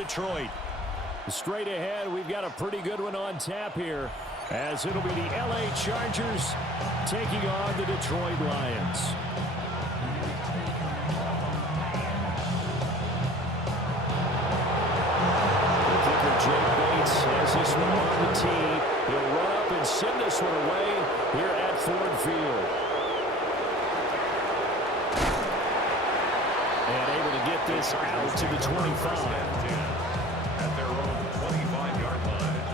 Detroit. Straight ahead, we've got a pretty good one on tap here, as it'll be the LA Chargers taking on the Detroit Lions. The kicker, Jake Bates, has this one on the tee. He'll run up and send this one away here at Ford Field. And able to get this out to the 25. At their own 25-yard line.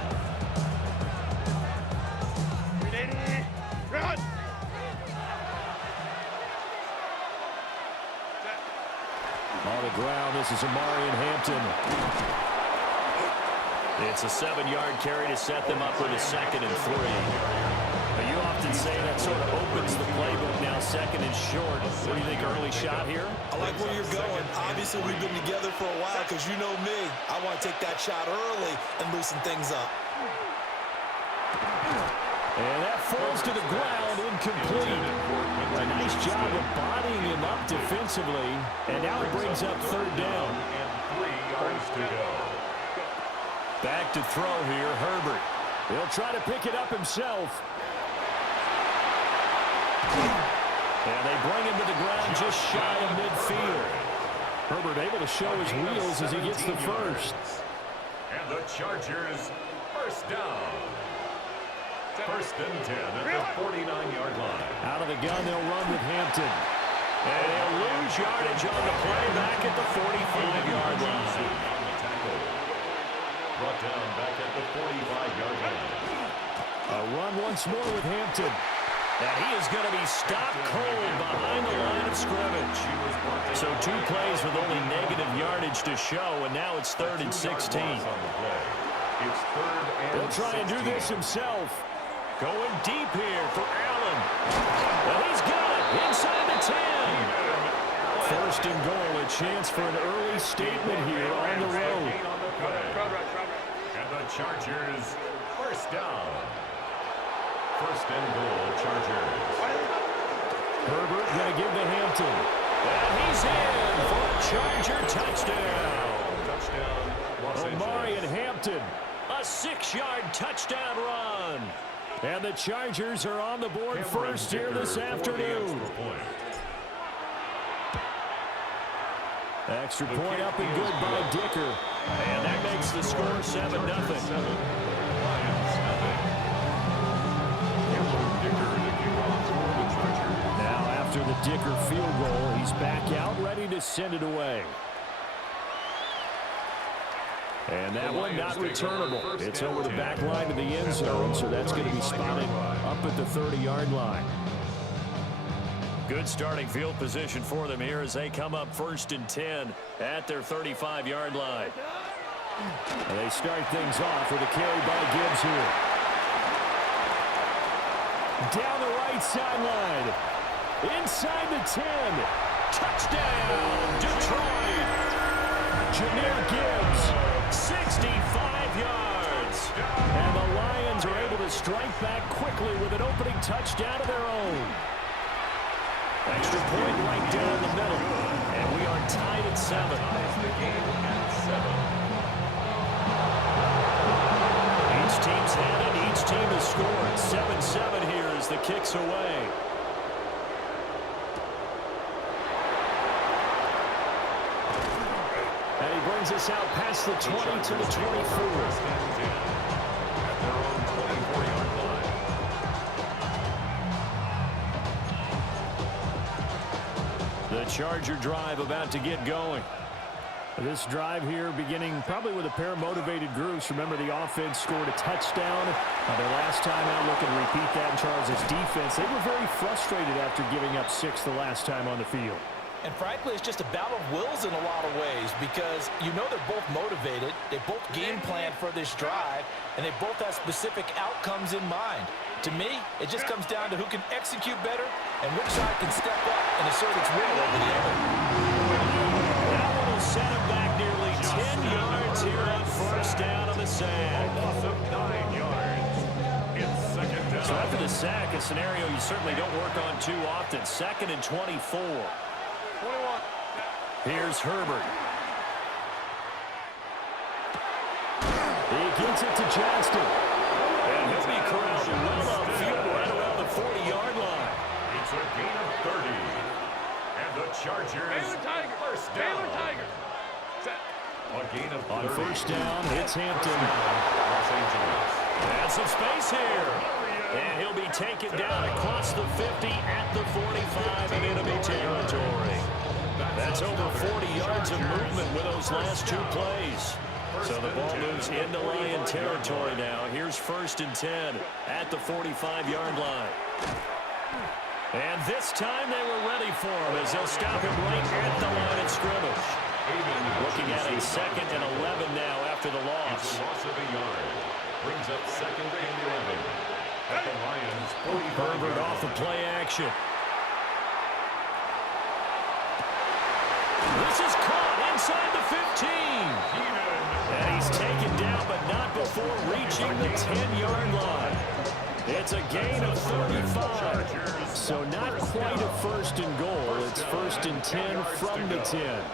Ready? Run! On the ground, this is Amari Hampton. It's a 7-yard carry to set them up with a 2nd and 3. But you often say that sort of opens the playbook now, 2nd and short. What do you think, early shot here? I like where you're going. Obviously, we've been together for a while because you know me. I want to take that shot early and loosen things up. And that falls to the ground, incomplete. A nice job of bodying him up defensively. And now it brings up 3rd down. And 3 yards to go. Back to throw here, Herbert. He'll try to pick it up himself. And they bring him to the ground just shy of midfield. Herbert able to show his wheels as he gets the first. And the Chargers, first down. 1st and 10 at the 49-yard line. Out of the gun, they'll run with Hampton. And they'll lose yardage on the play back at the 45-yard line. Brought down back at the 45-yard line. A run once more with Hampton. And he is going to be stopped cold behind the line of scrimmage. So 2 plays with only negative yardage to show, and now it's 3rd and 16. It's 3rd and He'll try and do this himself. Going deep here for Allen. And he's got it inside the 10. 1st and goal, a chance for an early statement here on the road. And the Chargers, first down. 1st and goal, Chargers. Herbert going to give to Hampton. And he's in for a Charger touchdown. Touchdown, Amari and Hampton, a 6-yard touchdown run. And the Chargers are on the board first here this afternoon. Extra point up and good by Dicker. And that makes the score 7-0. Now after the Dicker field goal, he's back out ready to send it away. And that one not returnable. It's over the back line of the end zone, so that's going to be spotted up at the 30-yard line. Good starting field position for them here as they come up 1st and 10 at their 35-yard line. And they start things off with a carry by Gibbs here. Down the right sideline. Inside the 10. Touchdown, Detroit. Jahmyr Gibbs, 65 yards. And the Lions are able to strike back quickly with an opening touchdown of their own. Extra point right down the middle. And we are tied at 7. The game at 7. Each team's had it. Each team has scored. 7-7 here as the kick's away. And he brings us out past the 20 to the 24. At their own 24-yard line. The Charger drive about to get going. This drive here beginning probably with a pair of motivated groups. Remember, the offense scored a touchdown their last time out. Look and repeat that in Charles' defense. They were very frustrated after giving up 6 the last time on the field. And frankly, it's just a battle of wills in a lot of ways because you know they're both motivated. They both game plan for this drive, and they both have specific outcomes in mind. To me, it just comes down to who can execute better and which side can step up and assert its will over the other. That one will set him back nearly 10 yards here on 1st down on the sack. Loss of 9 yards. It's 2nd down. So after the sack, a scenario you certainly don't work on too often. 2nd and 24. 21. Here's Herbert. He gets it to Johnston. And he'll be corralled well upfield right around the 40-yard line. It's a gain of 30. And the Chargers first down. Taylor Tiger. Set. A gain of 30. On first down, it's Hampton. Los Angeles. And some space here. And he'll be taken down across the 50 at the 45 in enemy territory. That's over 40 yards of movement with those last two plays. So the ball moves into Lion territory now. Here's first and 10 at the 45-yard line. And this time they were ready for him as they'll stop him right at the line of scrimmage. Looking at a 2nd and 11 now after the loss. It's a loss of a yard. Brings up 2nd and 11. At the Lions, 45 Herbert off of play action. This is caught inside the 15. And he's taken down, but not before reaching the 10-yard line. It's a gain of 35. So not quite a first and goal. It's first and 10 from the 10.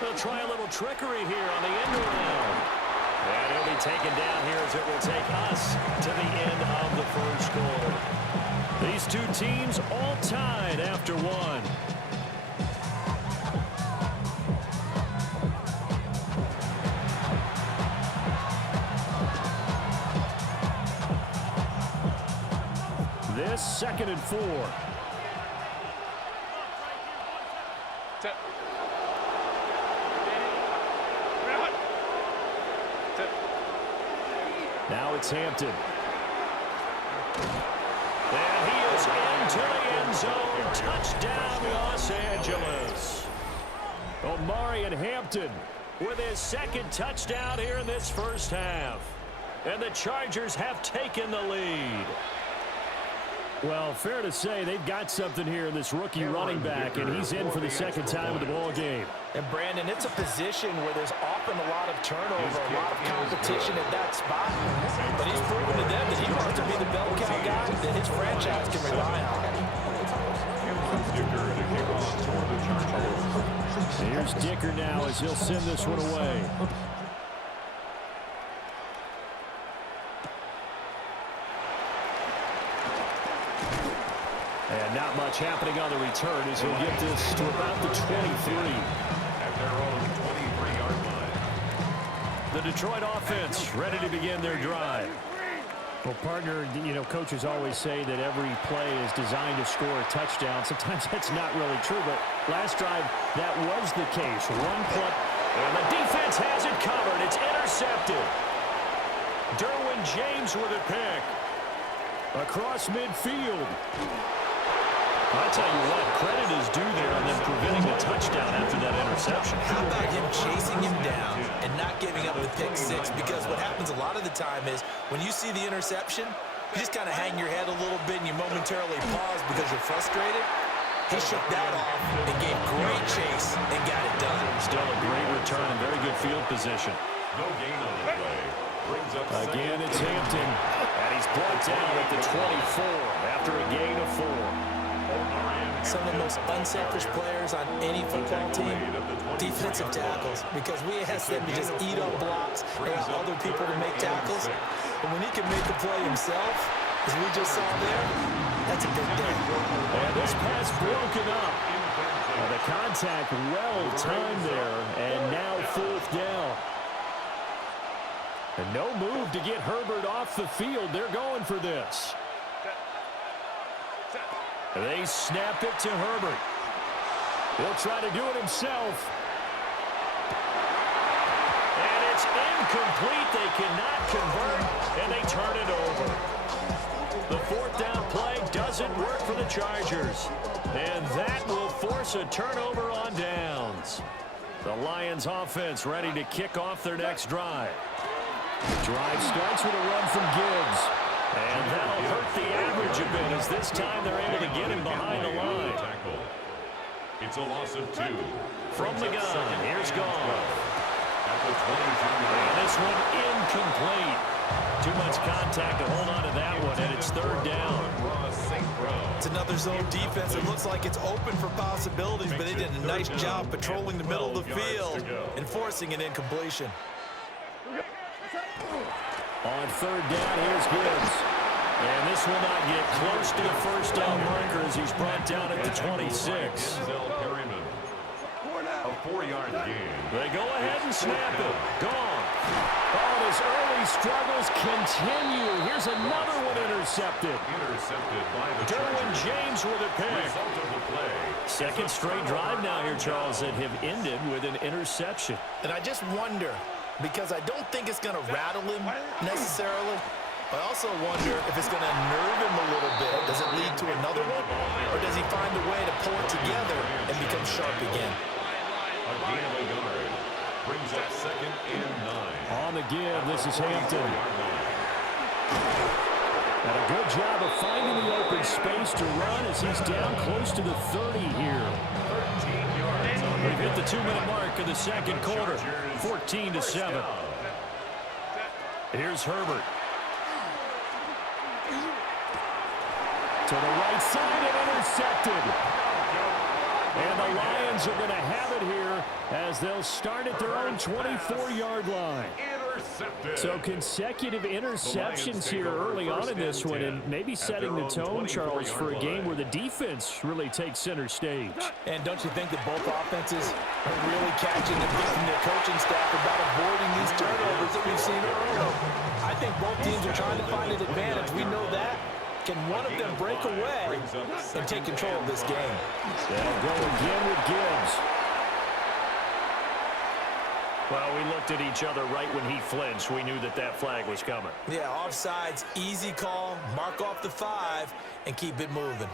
They'll try a little trickery here on the end around. And he'll be taken down here as it will take us to the end of the first quarter. These two teams all tied after one. This 2nd and 4. Set. Now it's Hampton. And he is into the end zone. Touchdown, Los Angeles. Omarion Hampton with his 2nd touchdown here in this first half. And the Chargers have taken the lead. Well, fair to say they've got something here in this rookie running back, and he's in for the 2nd time of the ball game. And, Brandon, it's a position where there's often a lot of turnover, a lot of competition at that spot. But he's proven to them that he wants to be the bell cow guy that his franchise can rely on. Here's Dicker now as he'll send this one away. And not much happening on the return as he'll get this to about the 23. At their own 23-yard line. The Detroit offense ready to begin their drive. Well, partner, you know, coaches always say that every play is designed to score a touchdown. Sometimes that's not really true, but last drive, that was the case. One play, and the defense has it covered. It's intercepted. Derwin James with a pick. Across midfield. I tell you what, credit is due there on them preventing the touchdown after that interception. How about him chasing him down and not giving up the pick six? Because what happens a lot of the time is when you see the interception, you just kind of hang your head a little bit and you momentarily pause because you're frustrated. He shook that off and gave great chase and got it done. Still a great return and very good field position. No gain on the play. Brings up Again, it's Hampton. And he's brought down at the 24 after a gain of 4. Some of the most unselfish players on any football team, defensive tackles, because we ask them to just eat up blocks and allow other people to make tackles. And when he can make the play himself, as we just saw there, that's a big day. And this pass broken up. The contact well timed there, and now 4th down. And no move to get Herbert off the field. They're going for this. They snap it to Herbert. He'll try to do it himself. And it's incomplete. They cannot convert, and they turn it over. The 4th down play doesn't work for the Chargers. And that will force a turnover on downs. The Lions offense ready to kick off their next drive. The drive starts with a run from Gibbs. And that'll hurt the average a bit as this time they're able to get him behind the line. It's a loss of 2. From the gun, here's Goff. At the 22. And this one incomplete. Too much contact to hold on to that one, and it's 3rd down. It's another zone defense. It looks like it's open for possibilities, but they did a nice job patrolling the middle of the field and forcing an incompletion. On third down, here's Gibbs. And this will not get close to the first down marker as he's brought down at the 26. A 4-yard gain. They go ahead and snap it. Gone. Oh, his early struggles continue. Here's another one intercepted. Intercepted by the Derwin James with a pick. Result of the play. Second straight drive now here, Charles, that have ended with an interception. And I just wonder, because I don't think it's going to rattle him necessarily, but I also wonder if it's going to nerve him a little bit. Does it lead to another one? Or does he find a way to pull it together and become sharp again? A gain of a yard. Brings up 2nd and 9. On the give, this is Hampton. And a good job of finding the open space to run as he's down close to the 30 here. 13 yards. We've hit the 2-minute mark of the second quarter. 14-7. Here's Herbert. To the right side and intercepted. And the Lions are going to have it here as they'll start at their own 24-yard line. Intercepted. So consecutive interceptions here early on in this one, and maybe setting the tone, Charles, for a game where the defense really takes center stage. And don't you think that both offenses are really catching a bit from their coaching staff about avoiding these turnovers that we've seen earlier? I think both teams are trying to find an advantage. We know that. Can one of them break away and take control of this game? They'll go again with Gibbs. Well, we looked at each other right when he flinched. We knew that that flag was coming. Yeah, offsides, easy call, mark off the 5, and keep it moving.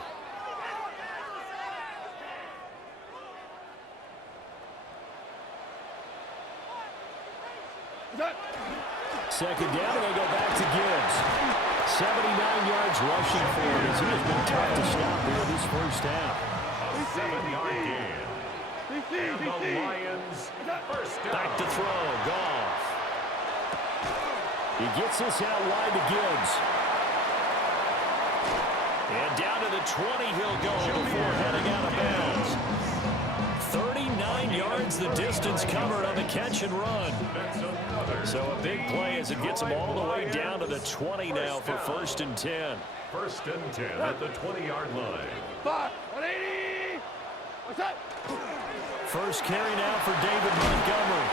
Second down, and they go back to Gibbs. 79 yards rushing for him as he has been tough to stop here this first half. A 7-yard gain. And the Lions first down. Back to throw, Goff. He gets this out wide to Gibbs. And down to the 20 he'll go before heading out of bounds. 39 yards the distance covered on the catch and run. So a big play as it gets them all the way down to the 20 now for 1st and 10. 1st and 10 at the 20-yard line. 180. What's up? First carry now for David Montgomery.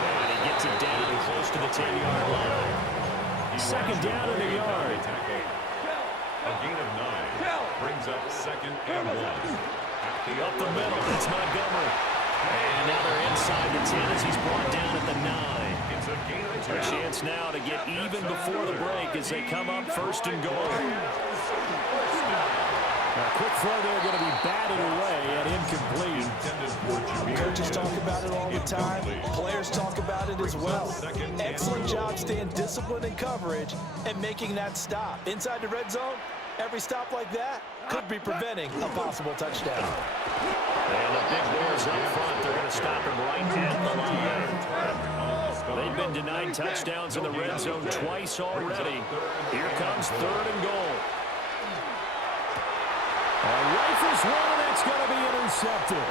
And he gets it down close to the 10-yard line. Second down in the yard. A gain of 9. Brings up 2nd and 1. Up the middle, that's Montgomery. And now they're inside the 10 as he's brought down at the 9. It's a gain of 2. A chance now to get even before the break as they come up 1st and goal. A quick throw there going to be batted away and incomplete. Coaches talk about it all the time. Players talk about it as well. Excellent job staying disciplined in coverage and making that stop. Inside the red zone, every stop like that could be preventing a possible touchdown. And the big boys up front, they're going to stop him right at the line. They've been denied touchdowns in the red zone twice already. Here comes 3rd and goal. Rifles one, and that's going to be intercepted.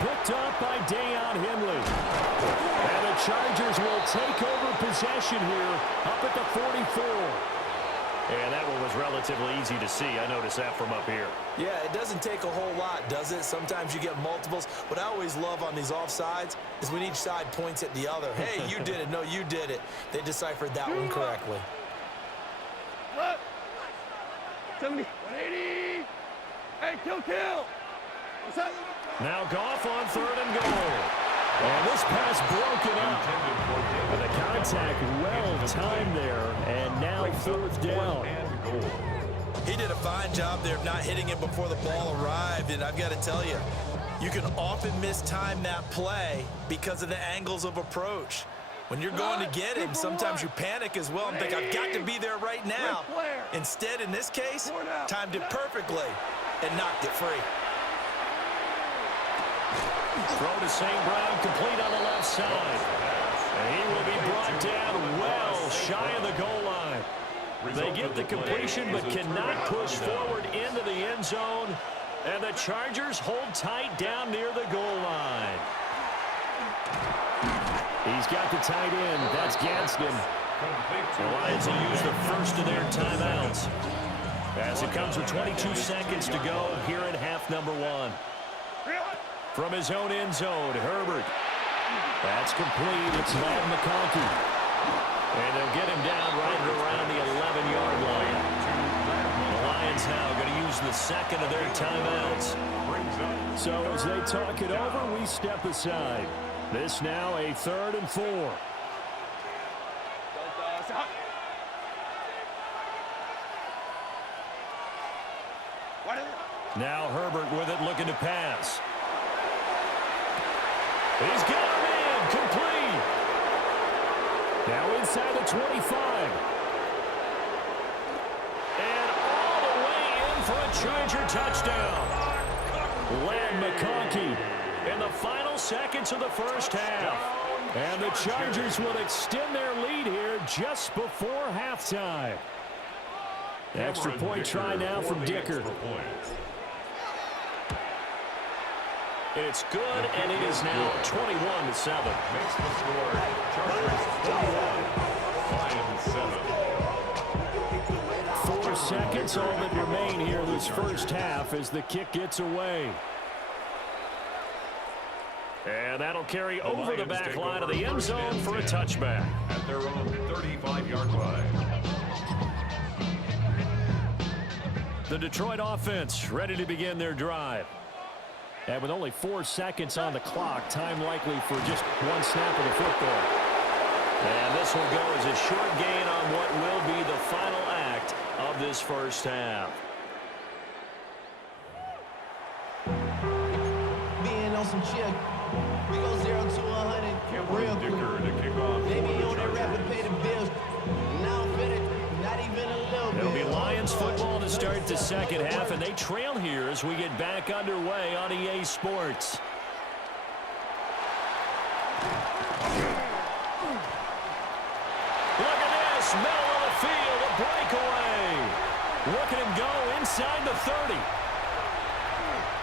Picked up by Deion Henley. And the Chargers will take over possession here up at the 44. And that one was relatively easy to see. I noticed that from up here. Yeah, it doesn't take a whole lot, does it? Sometimes you get multiples. What I always love on these offsides is when each side points at the other. Hey, you did it. No, you did it. They deciphered that one correctly. What? 70. 180. Hey, kill. What's up? Now Goff on 3rd and goal. And this pass broken up. And the contact well timed there. And now 4th down. He did a fine job there of not hitting it before the ball arrived. And I've got to tell you, you can often mistime that play because of the angles of approach. When you're going to get him, sometimes you panic as well and think, I've got to be there right now. Instead, in this case, timed it perfectly and knocked it free. Throw to St. Brown, complete on the left side. And he will be brought down well shy of the goal line. They get the completion but cannot push forward into the end zone. And the Chargers hold tight down near the goal line. He's got the tight end. That's Gadsden. The Lions will use the first of their timeouts as it comes with 22 seconds to go here in half number one. From his own end zone, Herbert. That's complete. It's Madden McConkey. And they'll get him down right around the 11-yard line. The Lions now going to use the second of their timeouts. So as they talk it over, we step aside. This now a 3rd and 4. Now Herbert with it, looking to pass. He's got him in, complete. Now inside the 25. And all the way in for a Charger touchdown. Len McConkey in the final seconds of the first half. And the Chargers will extend their lead here just before halftime. Extra point try now from Dicker. It's good, and it is now 21-7. Makes the score. Chargers 21, Lions 7. 4 seconds all that remain here this first half as the kick gets away. And that'll carry over the back line of the end zone for a touchback. At their own 35-yard line. The Detroit offense ready to begin their drive. And with only 4 seconds on the clock, time likely for just one snap of the football. And this will go as a short gain on what will be the final act of this first half. Being on some chill. We go 0 to 100. Cameron Dicker to kick off. Maybe on that rap and pay the bills. Now I'm finished. Not even a little bit. It'll be Lions football to start the second half, and they trail here as we get back underway on EA Sports. Look at this, middle of the field, a breakaway. Look at him go inside the 30.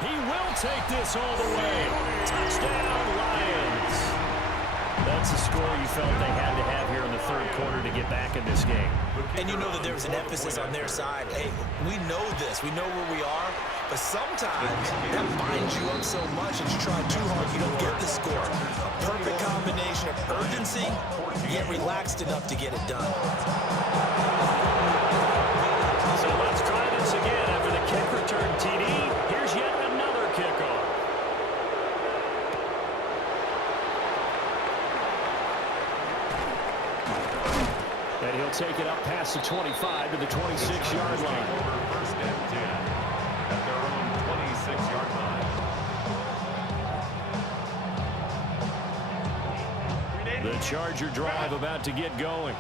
He will take this all the way. Touchdown, Lions. That's a score you felt they had to have here in the third quarter to get back in this game. And you know that there was an emphasis on their side. Hey, we know this. We know where we are. But sometimes that binds you up so much that you try too hard, you don't get the score. A perfect combination of urgency, yet relaxed enough to get it done. So let's try this again after the kick return TD. Here's yet another kickoff. And he'll take it up past the 25 to the 26-yard line. First and 10 at their own 26-yard line. The Charger drive about to get going.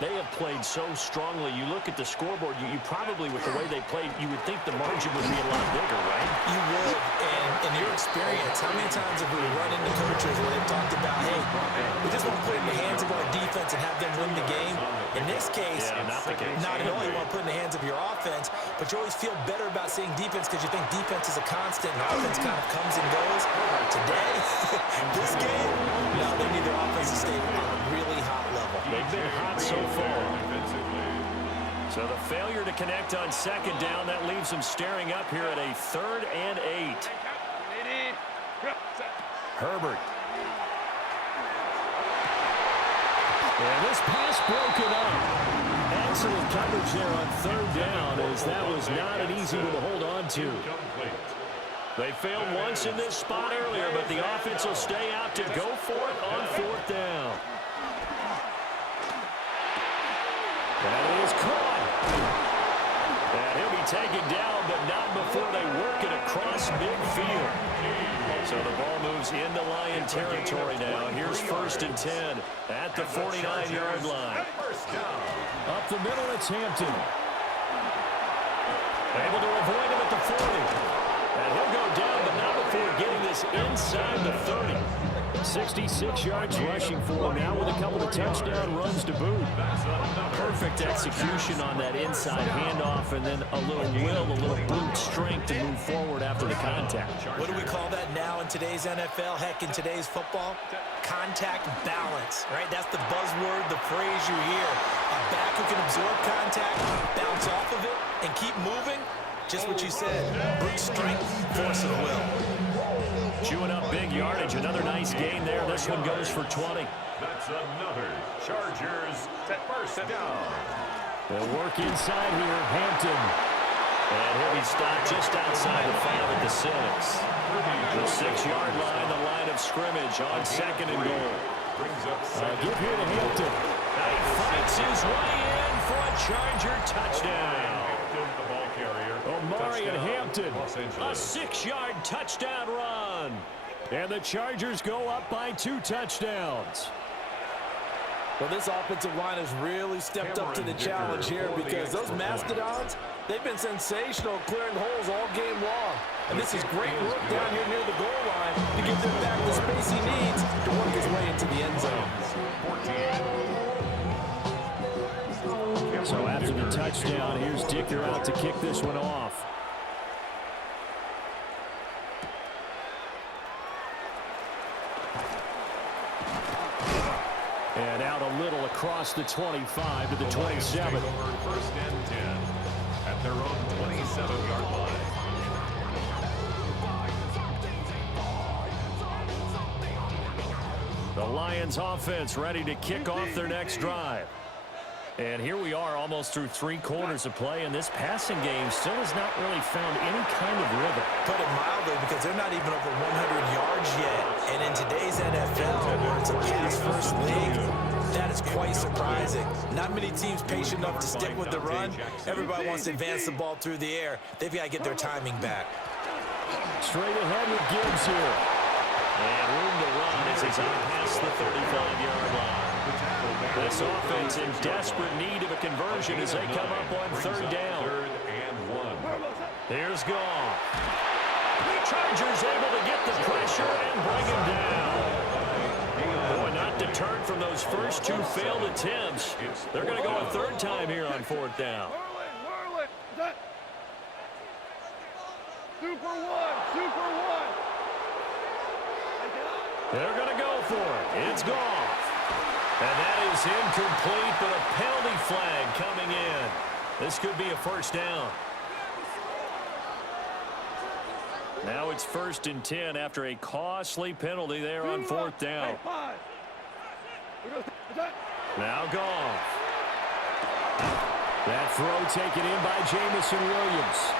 They have played so strongly. You look at the scoreboard, you probably, with the way they played, you would think the margin would be a lot bigger, right? You would. And in your experience, how many times have we run into coaches where they've talked about, hey, we just want to put it in the hands of our defense and have them win the game? In this case, not at all. You want to put it in the hands of your offense, but you always feel better about seeing defense because you think defense is a constant and offense kind of comes and goes. Today, this game, no, they need their offense to stay on a really hot level. They've been hot so far. So the failure to connect on second down, that leaves them staring up here at a 3rd and 8. Herbert. And this pass broken up. Excellent coverage there on 3rd down, as that was not an easy one to hold on to. They failed once in this spot earlier, but the offense will stay out to go for it on 4th down. And it is caught. And he'll be taken down, but not before they work it across midfield. So the ball moves into Lion territory now. Here's 1st and 10 at the 49-yard line. Up the middle, it's Hampton. Able to avoid him at the 40. And he'll go down, but not before getting this inside the 30. 66 yards rushing for him now with a couple of touchdown runs to boot. Perfect execution on that inside handoff, and then a little will, a little brute strength to move forward after the contact. What do we call that now in today's NFL? Heck, in today's football? Contact balance, right? That's the buzzword, the phrase you hear. A back who can absorb contact, bounce off of it, and keep moving. Just what you said, brute strength, force of will. Chewing up big yardage. Another nice gain there. This one goes for 20. That's another Chargers first down. They'll work inside here. Hampton. And he'll be stopped just outside the 5 at the 6. The 6-yard line, the line of scrimmage on 2nd and goal. Give here to Hampton. He fights his way in for a Charger touchdown. Omari and Hampton, a 6-yard touchdown run. And the Chargers go up by 2 touchdowns. Well, this offensive line has really stepped up to the challenge here because those Mastodons, they've been sensational clearing holes all game long. And this is great work down here near the goal line to give them back the space he needs to work his way into the end zone. So after the touchdown, here's Dicker out to kick this one off. And out a little across the 25 to the 27. First and 10 at their own 27-yard line. The Lions offense ready to kick off their next drive. And here we are almost through 3 quarters of play, and this passing game still has not really found any kind of rhythm. Put it mildly, because they're not even over 100 yards yet. And in today's NFL, where it's a pass-first league, that is quite surprising. Not many teams patient enough to stick with the run. Everybody wants to advance the ball through the air. They've got to get their timing back. Straight ahead with Gibbs here. And room to run as he's on past the 35-yard line. This offense in desperate need of a conversion as they come up on 3rd down. 3rd and 1. Here's Goff. Chargers able to get the pressure and bring him down. Boy, not deterred from those first 2 failed attempts. They're going to go a 3rd time here on 4th down. Super one. They're going to go for it. It's Goff. And that is incomplete, but a penalty flag coming in. This could be a 1st down. Now it's 1st and 10 after a costly penalty there on 4th down. Now Goff. That throw taken in by Jamison Williams.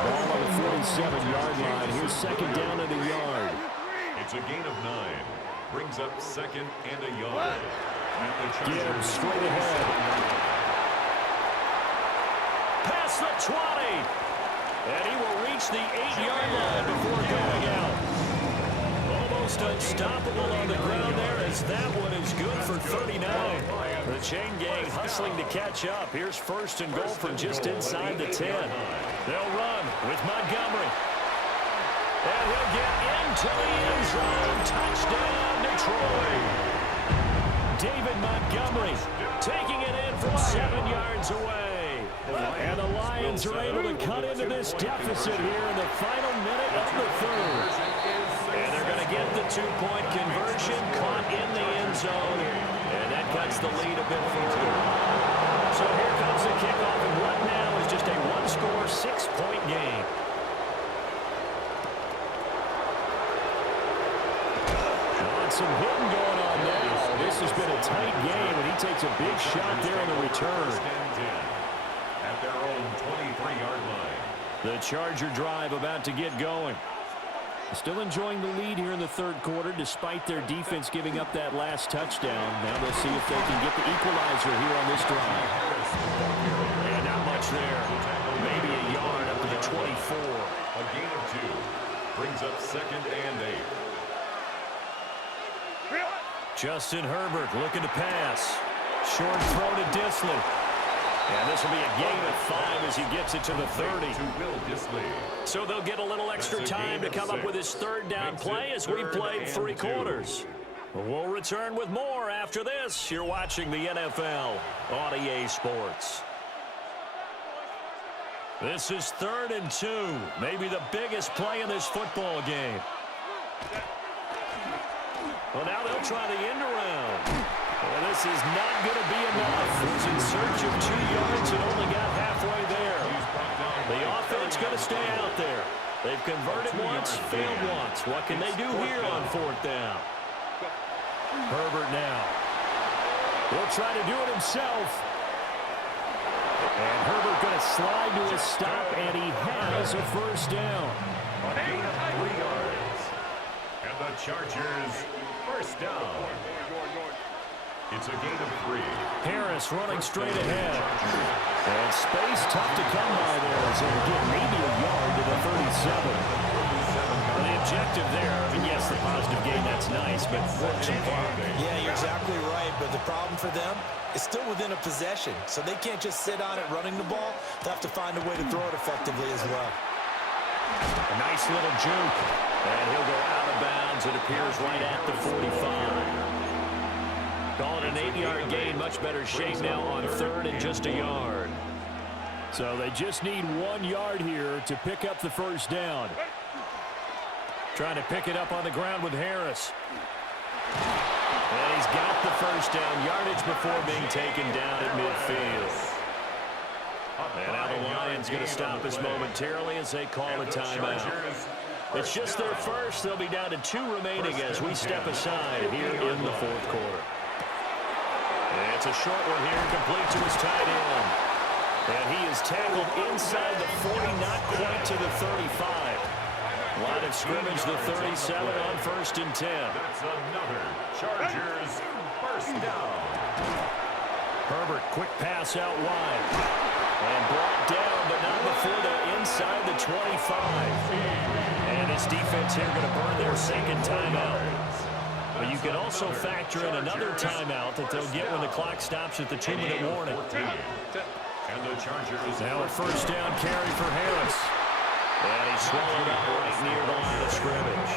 Ball on the 47-yard line. Here's 2nd down and a yard. It's a gain of 9. Brings up 2nd and a yard. Gibbs straight ahead. Past the 20. And he will reach the 8-yard line before going out. Almost unstoppable on the ground there as that one is good for 39. The chain gang hustling to catch up. Here's 1st and goal from just inside the 10. They'll run with Montgomery. And he'll get into the end zone. Touchdown, Detroit. David Montgomery taking it in from 7 yards away. And the Lions are able to cut into this deficit here in the final minute of the 3rd. And they're going to get the 2-point conversion caught in the end zone. And that cuts the lead a bit further. So here comes the kickoff, and what now is just a 1-score, 6-point game. Some hitting going on now. This has been a tight game, and he takes a big shot there in the return. At their own 23-yard line. The Charger drive about to get going. Still enjoying the lead here in the 3rd quarter, despite their defense giving up that last touchdown. Now they'll see if they can get the equalizer here on this drive. And not much there. Maybe a yard up to the 24. A gain of 2. Brings up 2nd and 8. Justin Herbert looking to pass. Short throw to Disley. And this will be a gain of 5 as he gets it to the 30. So they'll get a little extra time to come up with his third down play as we played 3 quarters. We'll return with more after this. You're watching the NFL on EA Sports. This is 3rd and 2. Maybe the biggest play in this football game. Well, now they'll try the end around. Well, this is not going to be enough. Was in search of 2 yards and only got halfway there. The offense going to stay out there. They've converted once, failed once. What can they do here on 4th down? Herbert now. He'll try to do it himself. And Herbert going to slide to a stop, and he has a 1st down. A gain of 3 yards. And the Chargers, 1st down. It's a gain of 3. Harris running straight ahead. And space tough to come by there as they get maybe a yard to the 37. The objective there, I mean, yes, the positive gain, that's nice, but work some clock. Yeah, you're exactly right, but the problem for them is still within a possession, so they can't just sit on it running the ball. They'll have to find a way to throw it effectively as well. A nice little juke, and he'll go out of bounds. It appears right at the 45. Call it an 8-yard gain, much better shape now on 3rd and just a yard. So they just need 1 yard here to pick up the 1st down. Trying to pick it up on the ground with Harris. And he's got the 1st down yardage before being taken down at midfield. And now the Lions going to stop this momentarily as they call a timeout. It's just their first. They'll be down to 2 remaining as we step aside here in the 4th quarter. And it's a short one here, complete to his tight end. And he is tackled inside the 40, not quite to the 35. Line of scrimmage, the 37 on 1st and 10. That's another Chargers 1st down. Herbert, quick pass out wide. And brought down, but not before they're inside the 25. And his defense here going to burn their 2nd timeout. But you can also factor in another timeout that they'll get when the clock stops at the 2-minute warning. And the Chargers now a 1st down carry for Harris. And he's swallowed up right near the line of scrimmage.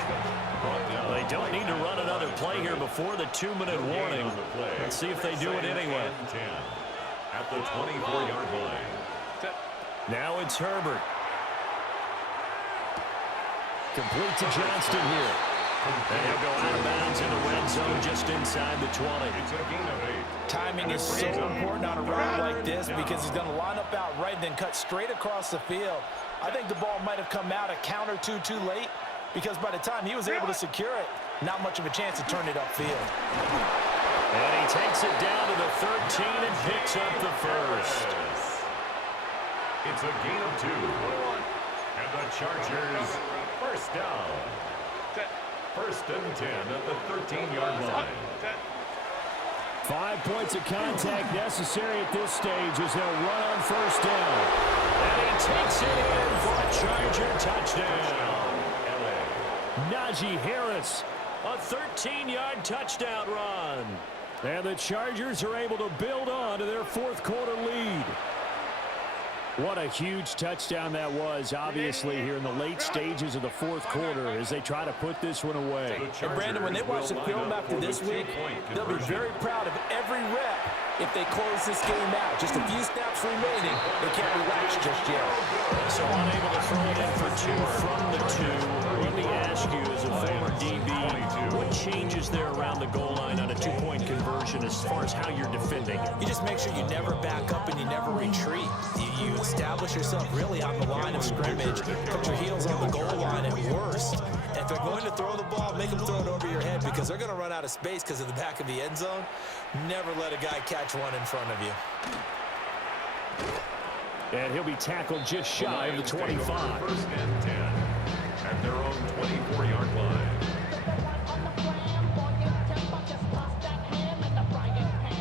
They don't need to run another play here before the 2-minute warning. Let's see if they do it anyway. At the 24-yard line. Now it's Herbert. Complete to Johnston here. And he'll go out of bounds in the red zone just inside the 20. It's a gain of 8. Timing is so important on a route like this because he's going to line up out right and then cut straight across the field. I think the ball might have come out a count or two too late because by the time he was able to secure it, not much of a chance to turn it upfield. And he takes it down to the 13 and picks up the 1st. It's a gain of 2. And the Chargers 1st down. 1st and 10 at the 13-yard line. 5 points of contact necessary at this stage as they'll run on 1st down. And he takes it in for a Charger touchdown. Najee Harris, a 13-yard touchdown run. And the Chargers are able to build on to their 4th quarter lead. What a huge touchdown that was, obviously, here in the late stages of the 4th quarter as they try to put this one away. And Brandon, when they watch the film after this week, they'll be very proud of every rep if they close this game out. Just a few snaps remaining. They can't relax just yet. So unable to throw it in for 2 from the 2. Let me ask you, as a former DB, what changes there around the goal line on a 2-point conversion as far as how you're defending? You just make sure you never back up and you never retreat. You establish yourself really on the line of scrimmage, put your heels on the goal line at worst. And if they're going to throw the ball, make them throw it over your head because they're going to run out of space because of the back of the end zone. Never let a guy catch one in front of you. And he'll be tackled just shy of the 25. 1st and 10 at their own 24-yard line.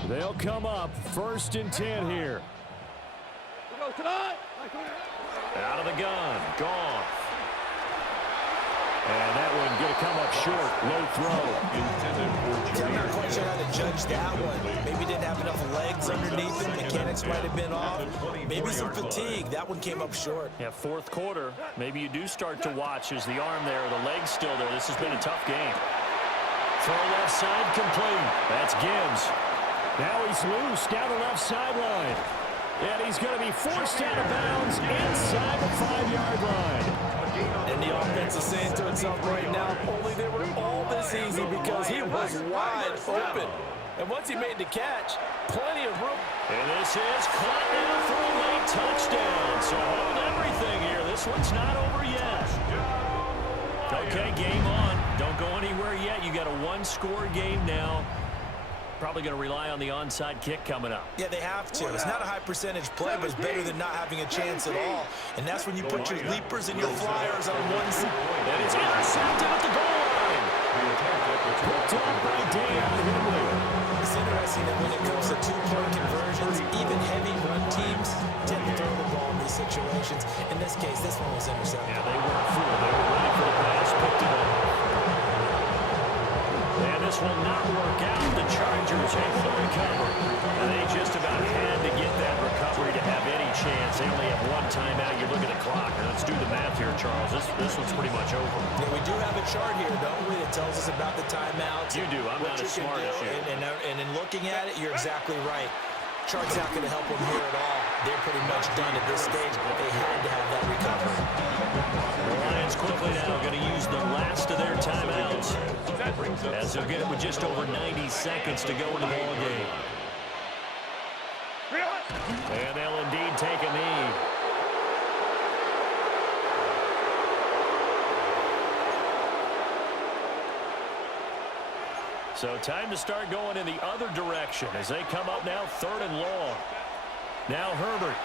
They'll come up 1st and 10 here. Out of the gun, Goff. And that one going to come up short. Low throw. I'm not quite sure how to judge that one. Maybe didn't have enough legs underneath him. Mechanics might have been off. Maybe some fatigue. That one came up short. Yeah, fourth quarter. Maybe you do start to watch as the arm there, the leg's still there. This has been a tough game. Throw left side complete. That's Gibbs. Now he's loose down the left sideline. And he's going to be forced out of bounds inside the 5-yard line. And the offense is saying to itself right now, only they were all this easy because he was wide open. And once he made the catch, plenty of room. And this is caught now for a late touchdown. So hold everything here. This one's not over yet. Okay, game on. Don't go anywhere yet. You got a one-score game now. Probably going to rely on the onside kick coming up. Yeah, they have to. It's not a high percentage play, but it's better than not having a chance at all. And that's when you put your leapers and your flyers on one side. And it's intercepted at the goal line. Picked up by Dan Henley. It's interesting that when it comes to two-point conversions, even heavy run teams tend to throw the ball in these situations. In this case, this one was intercepted. Yeah, they weren't fooled. They were ready for the pass, picked it up. And this will not work out. The Chargers able to recover. And they just about had to get that recovery to have any chance. They only have one timeout. You look at the clock. And let's do the math here, Charles. This one's pretty much over. Yeah, we do have a chart here, don't we, that tells us about the timeouts. You do. I'm not as smart as you. And in looking at it, you're exactly right. Chart's not going to help them here at all. They're pretty much done at this stage. They had to have that recovery. The Lions quickly now going to use the last of their timeouts, as they'll get it with just over 90 seconds to go in the ball game. And they'll indeed take a knee. So time to start going in the other direction as they come up now 3rd and long. Now Herbert.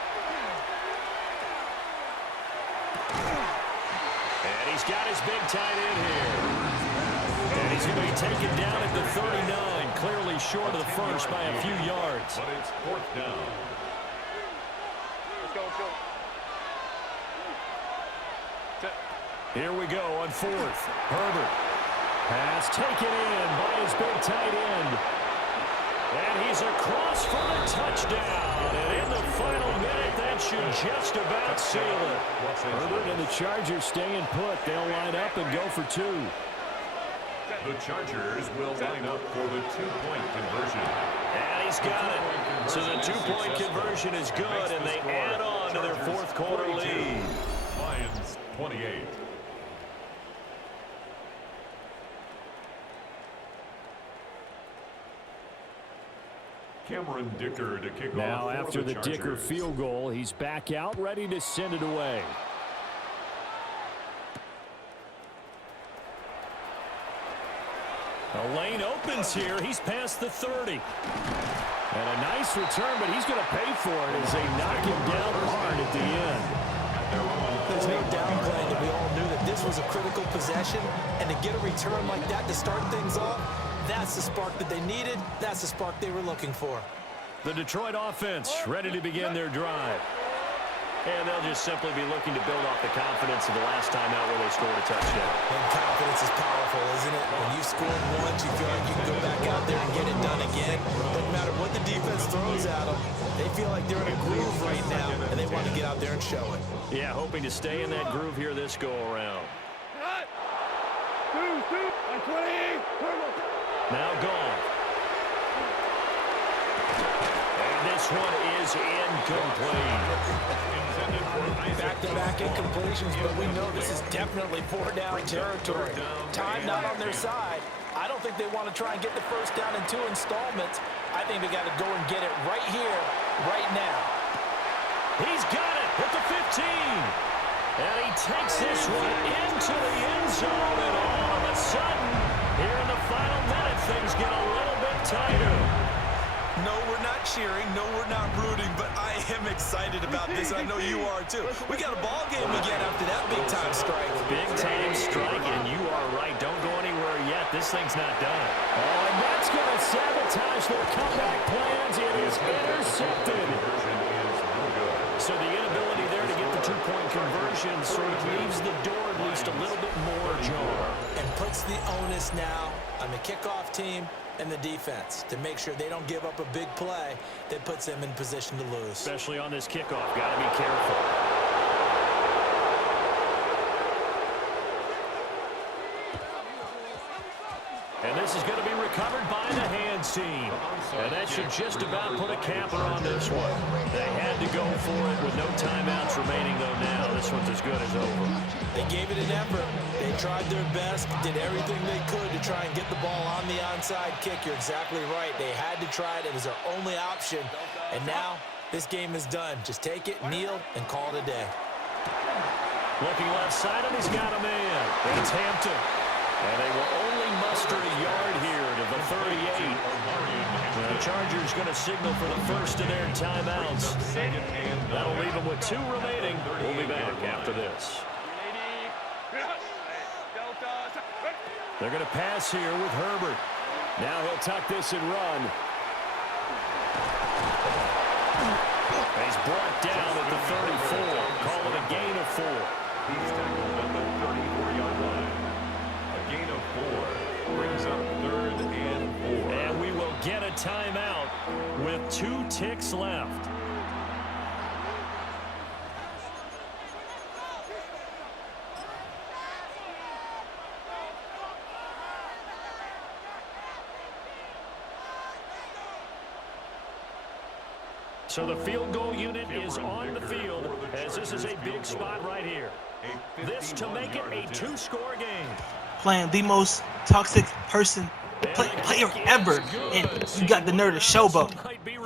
And he's got his big tight end here. And he's going to be taken down at the 39, clearly short of the first by a few yards. But it's 4th down. Let's go. Here we go on 4th. Herbert. Pass taken in by his big tight end. And he's across for the touchdown. And in the final minute, that should just about seal it. Herbert and the Chargers staying put. They'll line up and go for 2. The Chargers will line up for the 2-point conversion. And he's got it. So the 2-point conversion is good, and they add on to their 4th quarter lead. Lions 28. Cameron Dicker to kick off. Now after the Chargers. Dicker field goal, he's back out, ready to send it away. The lane opens here. He's past the 30. And a nice return, but he's going to pay for it as they knock him down hard at the end. There's no downplaying that we all knew that this was a critical possession, and to get a return like that to start things off, that's the spark that they needed. That's the spark they were looking for. The Detroit offense ready to begin their drive. And they'll just simply be looking to build off the confidence of the last time out where they scored a touchdown. And confidence is powerful, isn't it? When you've scored once, you feel like you can go back out there and get it done again. Doesn't matter what the defense throws at them. They feel like they're in a groove right now, and they want to get out there and show it. Yeah, hoping to stay in that groove here this go-around. 2, 28, Now gone. And this one is incomplete. Back-to-back incompletions, but we know this is definitely 4-down territory. Time not on their side. I don't think they want to try and get the first down in 2 installments. I think they got to go and get it right here, right now. He's got it at the 15. And he takes this one into the end zone. And all of a sudden, here in the final minute, things get a little bit tighter. No, we're not cheering. No, we're not rooting. But I am excited about this. I know you are, too. We got a ball game again after that big-time strike. Big-time strike, and you are right. Don't go anywhere yet. This thing's not done. Oh, and that's going to sabotage their comeback plans. It is intercepted. So the inability there to get the two-point conversion sort of leaves the door at least a little bit more ajar. And puts the onus now on the kickoff team and the defense to make sure they don't give up a big play that puts them in position to lose. Especially on this kickoff. Got to be careful. And this is going to be recovered by the hands team. And that should just about put a capper on this one. They had to go for it with no timeouts remaining, though, now. This one's as good as over. They gave it an effort. They tried their best, did everything they could to try and get the ball on the onside kick. You're exactly right. They had to try it. It was their only option. And now this game is done. Just take it, kneel, and call it a day. Looking left side, and he's got a man. It's Hampton. And they will only muster a yard here to the 38. The Chargers going to signal for the first of their timeouts. That'll leave them with 2 remaining. We'll be back after this. They're going to pass here with Herbert. Now he'll tuck this and run. He's brought down at the 34. Call it a gain of 4. He's tackled at the 34-yard line. A gain of 4 brings up 3rd and 4. And we will get a timeout with 2 ticks left. So the field goal unit is on the field as this is a big spot right here. This to make it a 2-score game. Playing the most toxic player ever, and you got the nerve to showboat.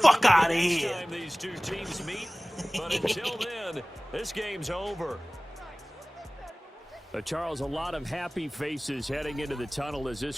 Fuck out of here. These two teams meet, but until then, this game's over. Charles, a lot of happy faces heading into the tunnel as this